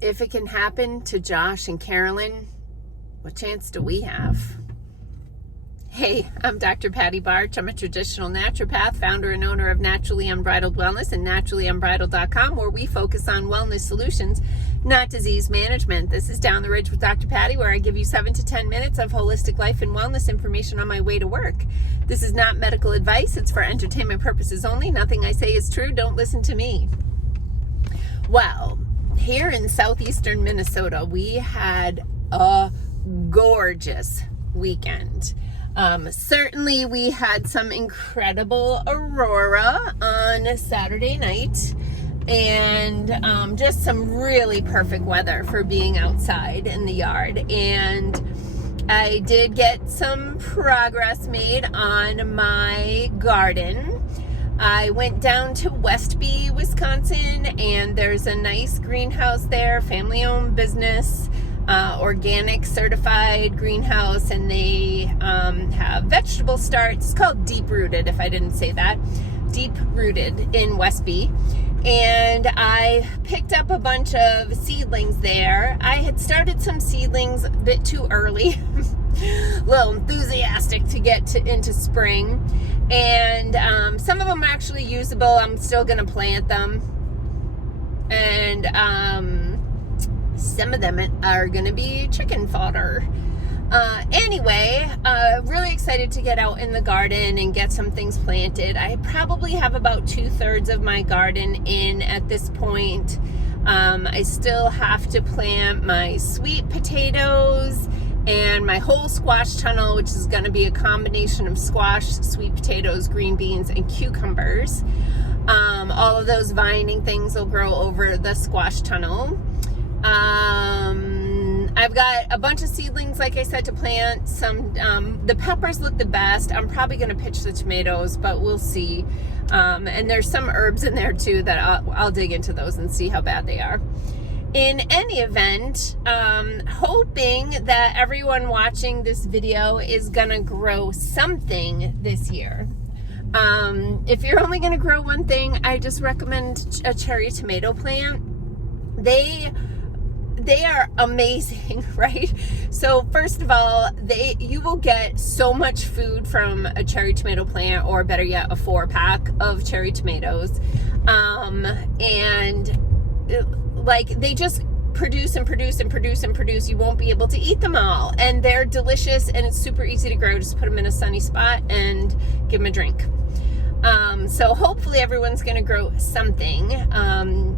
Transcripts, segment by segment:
if it can happen to Josh and Carolyn, what chance do we have? Hey, I'm Dr. Patty Barch. I'm a traditional naturopath, founder and owner of Naturally Unbridled Wellness and naturallyunbridled.com, where we focus on wellness solutions, not disease management. This is Down the Ridge with Dr. Patty, where I give you 7 to 10 minutes of holistic life and wellness information on my way to work. This is not medical advice. It's for entertainment purposes only. Nothing I say is true. Don't listen to me. Well, here in southeastern Minnesota, we had a gorgeous weekend. Certainly we had some incredible aurora on Saturday night and just some really perfect weather for being outside in the yard. And I did get some progress made on my garden. I went down to Westby, Wisconsin, and there's a nice greenhouse there, family-owned business, organic certified greenhouse, and they have vegetable starts. It's called Deep Rooted, if I didn't say that. Deep Rooted in Westby. And I picked up a bunch of seedlings there. I had started some seedlings a bit too early, a little enthusiastic to get into spring. And some of them are actually usable. I'm still going to plant them. And some of them are going to be chicken fodder. Anyway, really excited to get out in the garden and get some things planted. I probably have about 2/3 of my garden in at this point. I still have to plant my sweet potatoes and my whole squash tunnel, which is going to be a combination of squash, sweet potatoes, green beans, and cucumbers. All of those vining things will grow over the squash tunnel. I've got a bunch of seedlings, like I said, to plant. Some, the peppers look the best. I'm probably going to pitch the tomatoes, but we'll see. And there's some herbs in there too that I'll dig into those and see how bad they are. In any event, hoping that everyone watching this video is going to grow something this year. If you're only going to grow one thing, I just recommend a cherry tomato plant. They are amazing, right? So first of all, you will get so much food from a cherry tomato plant, or better yet, a 4-pack of cherry tomatoes. And like, they just produce and produce and produce and produce. You won't be able to eat them all. And they're delicious, and it's super easy to grow. Just put them in a sunny spot and give them a drink. So hopefully everyone's going to grow something.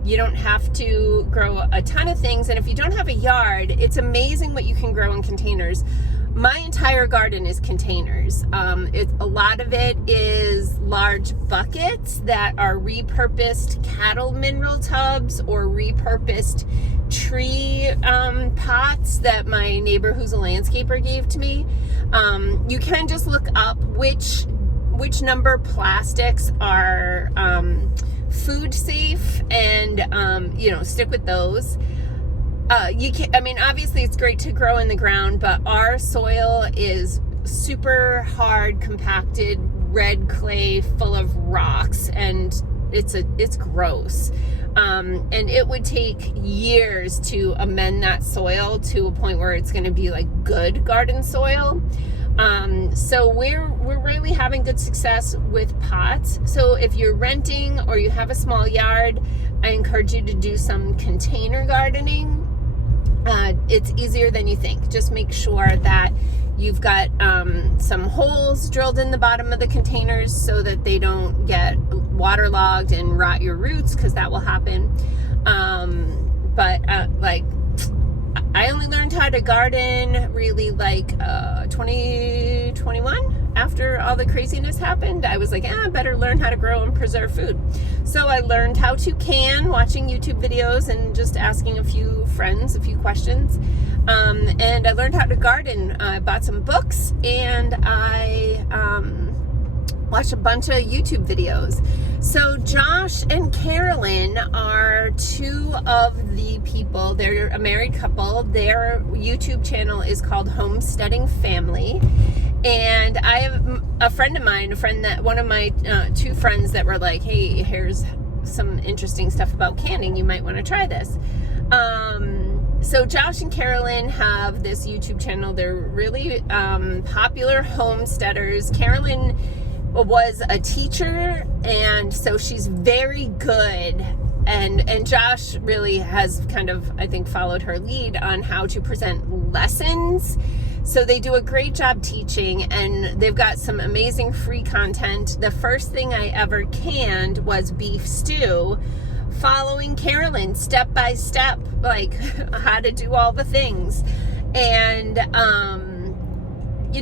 You don't have to grow a ton of things. And if you don't have a yard, it's amazing what you can grow in containers. My entire garden is containers. A lot of it is large buckets that are repurposed cattle mineral tubs or repurposed tree pots that my neighbor, who's a landscaper, gave to me. You can just look up which number plastics are food safe, and stick with those. Obviously it's great to grow in the ground, but our soil is super hard, compacted, red clay full of rocks, and it's gross. And it would take years to amend that soil to a point where it's going to be like good garden soil. So we're really having good success with pots. So if you're renting or you have a small yard, I encourage you to do some container gardening. It's easier than you think. Just make sure that you've got some holes drilled in the bottom of the containers so that they don't get waterlogged and rot your roots, because that will happen. I only learned how to garden really 2021, after all the craziness happened. I was like, I better learn how to grow and preserve food. So I learned how to can, watching YouTube videos and just asking a few friends a few questions. And I learned how to garden. I bought some books, and I watched a bunch of YouTube videos. So Josh and Carolyn are two of the people. They're a married couple. Their YouTube channel is called Homesteading Family. And I have a friend of mine, one of my two friends that were like, hey, here's some interesting stuff about canning. You might want to try this. So Josh and Carolyn have this YouTube channel. They're really popular homesteaders. Carolyn was a teacher, and so she's very good. And Josh really has kind of, I think, followed her lead on how to present lessons. So they do a great job teaching, and they've got some amazing free content. The first thing I ever canned was beef stew, following Carolyn step by step, like how to do all the things. And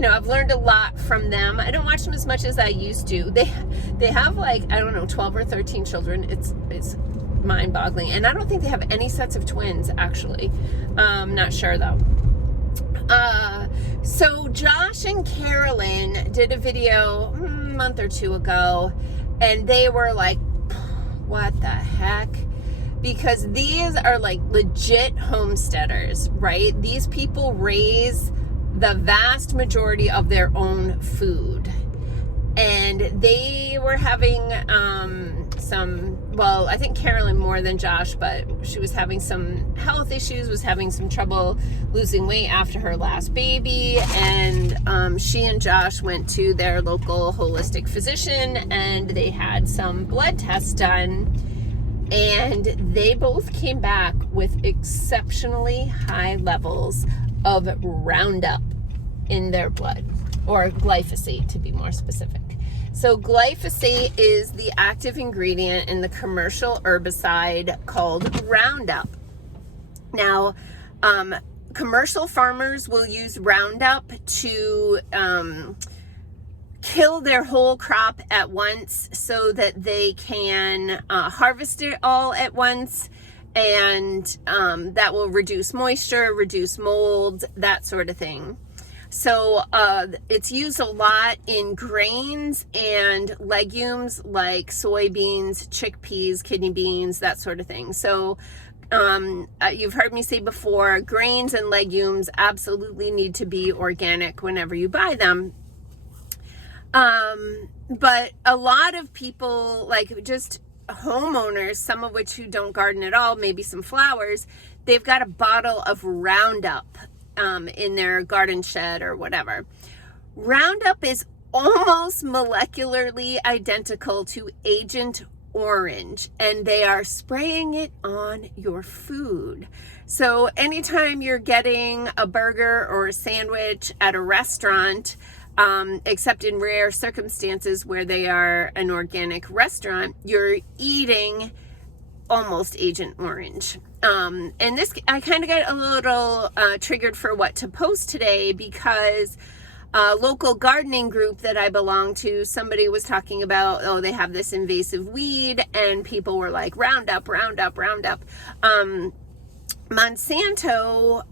I've learned a lot from them. I don't watch them as much as I used to. They have, like, I don't know, 12 or 13 children. It's mind-boggling. And I don't think they have any sets of twins, actually. Not sure though. So Josh and Carolyn did a video a month or two ago, and they were like, what the heck? Because these are like legit homesteaders, right? These people raise the vast majority of their own food. And they were having I think Carolyn more than Josh, but she was having some health issues, was having some trouble losing weight after her last baby. And she and Josh went to their local holistic physician, and they had some blood tests done. And they both came back with exceptionally high levels of Roundup in their blood, or glyphosate to be more specific. So glyphosate is the active ingredient in the commercial herbicide called Roundup. Now, commercial farmers will use Roundup to kill their whole crop at once so that they can harvest it all at once, and that will reduce moisture, reduce mold, that sort of thing. So it's used a lot in grains and legumes like soybeans, chickpeas, kidney beans, that sort of thing. So you've heard me say before, grains and legumes absolutely need to be organic whenever you buy them. But a lot of people, like just homeowners, some of which who don't garden at all, maybe some flowers, they've got a bottle of Roundup in their garden shed or whatever. Roundup is almost molecularly identical to Agent Orange, and they are spraying it on your food. So anytime you're getting a burger or a sandwich at a restaurant, except in rare circumstances where they are an organic restaurant, you're eating almost Agent Orange. And this, I kind of got a little triggered for what to post today, because a local gardening group that I belong to, somebody was talking about, oh, they have this invasive weed, and people were like, Roundup, Roundup, Roundup. Monsanto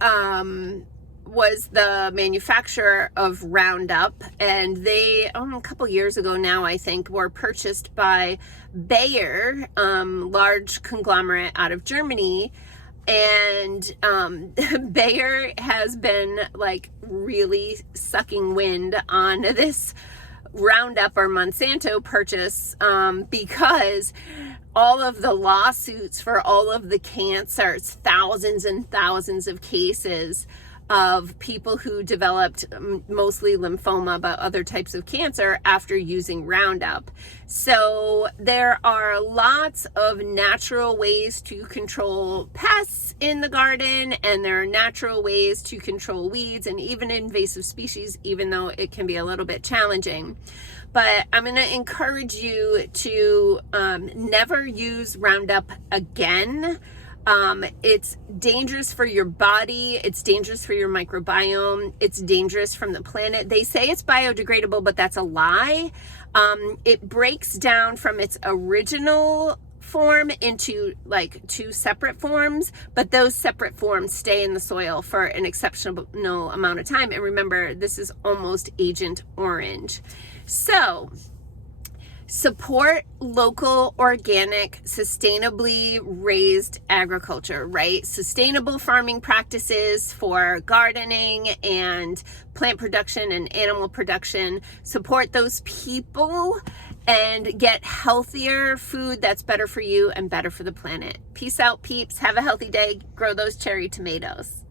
was the manufacturer of Roundup, and they, a couple years ago now, I think, were purchased by Bayer, large conglomerate out of Germany. And Bayer has been like really sucking wind on this Roundup or Monsanto purchase, because all of the lawsuits for all of the cancers, thousands and thousands of cases of people who developed mostly lymphoma, but other types of cancer after using Roundup. So there are lots of natural ways to control pests in the garden, and there are natural ways to control weeds and even invasive species, even though it can be a little bit challenging. But I'm going to encourage you to never use Roundup again. It's dangerous for your body. It's dangerous for your microbiome. It's dangerous from the planet. They say it's biodegradable, but that's a lie. It breaks down from its original form into like two separate forms, but those separate forms stay in the soil for an exceptional amount of time. And remember, this is almost Agent Orange. So support local, organic, sustainably raised agriculture, right? Sustainable farming practices for gardening and plant production and animal production. Support those people and get healthier food that's better for you and better for the planet. Peace out, peeps. Have a healthy day. Grow those cherry tomatoes.